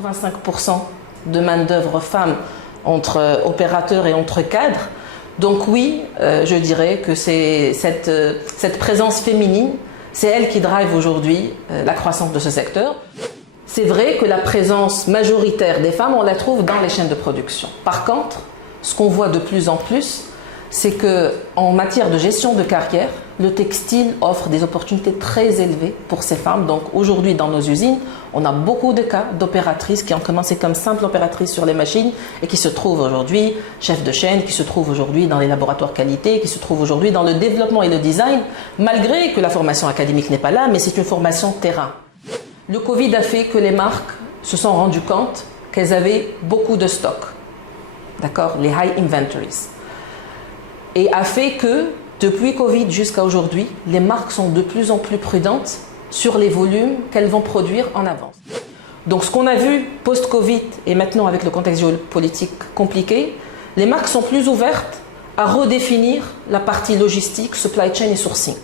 85% de main-d'œuvre femmes entre opérateurs et entre cadres. Donc oui, je dirais que c'est cette présence féminine, c'est elle qui drive aujourd'hui la croissance de ce secteur. C'est vrai que la présence majoritaire des femmes, on la trouve dans les chaînes de production. Par contre, ce qu'on voit de plus en plus, c'est qu'en matière de gestion de carrière, le textile offre des opportunités très élevées pour ces femmes. Donc aujourd'hui, dans nos usines, on a beaucoup de cas d'opératrices qui ont commencé comme simples opératrices sur les machines et qui se trouvent aujourd'hui chefs de chaîne, qui se trouvent aujourd'hui dans les laboratoires qualité, qui se trouvent aujourd'hui dans le développement et le design, malgré que la formation académique n'est pas là, mais c'est une formation terrain. Le Covid a fait que les marques se sont rendues compte qu'elles avaient beaucoup de stocks, d'accord, les high inventories. Et a fait que, depuis Covid jusqu'à aujourd'hui, les marques sont de plus en plus prudentes sur les volumes qu'elles vont produire en avance. Donc ce qu'on a vu post-Covid et maintenant avec le contexte géopolitique compliqué, les marques sont plus ouvertes à redéfinir la partie logistique, supply chain et sourcing.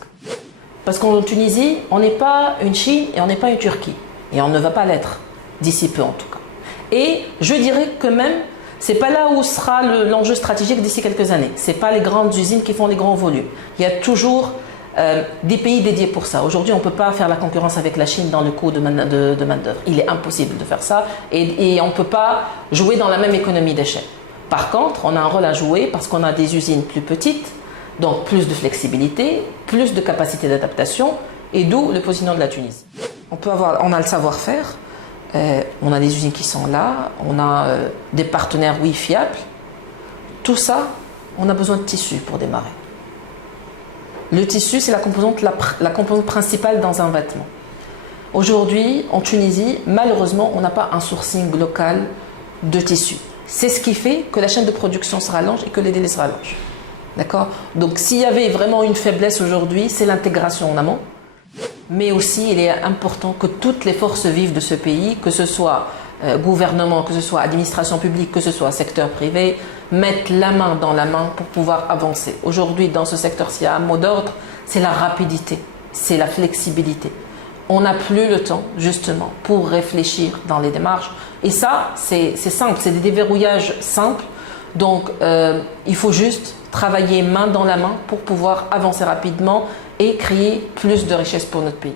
Parce qu'en Tunisie, on n'est pas une Chine et on n'est pas une Turquie. Et on ne va pas l'être, d'ici peu en tout cas. Et je dirais que même, c'est pas là où sera l'enjeu stratégique d'ici quelques années. C'est pas les grandes usines qui font les grands volumes. Il y a toujours des pays dédiés pour ça. Aujourd'hui, on ne peut pas faire la concurrence avec la Chine dans le coût de main-d'œuvre. Il est impossible de faire ça et on ne peut pas jouer dans la même économie d'échelle. Par contre, on a un rôle à jouer parce qu'on a des usines plus petites, donc plus de flexibilité, plus de capacité d'adaptation et d'où le positionnement de la Tunisie. On a le savoir-faire. On a des usines qui sont là, on a des partenaires, oui, fiables. Tout ça, on a besoin de tissu pour démarrer. Le tissu, c'est la composante principale dans un vêtement. Aujourd'hui, en Tunisie, malheureusement, on n'a pas un sourcing local de tissu. C'est ce qui fait que la chaîne de production se rallonge et que les délais se rallongent. D'accord ? Donc, s'il y avait vraiment une faiblesse aujourd'hui, c'est l'intégration en amont. Mais aussi, il est important que toutes les forces vives de ce pays, que ce soit gouvernement, que ce soit administration publique, que ce soit secteur privé, mettent la main dans la main pour pouvoir avancer. Aujourd'hui, dans ce secteur, s'il y a un mot d'ordre, c'est la rapidité, c'est la flexibilité. On n'a plus le temps, justement, pour réfléchir dans les démarches. Et ça, c'est simple, c'est des déverrouillages simples. Donc, il faut juste travailler main dans la main pour pouvoir avancer rapidement et créer plus de richesses pour notre pays.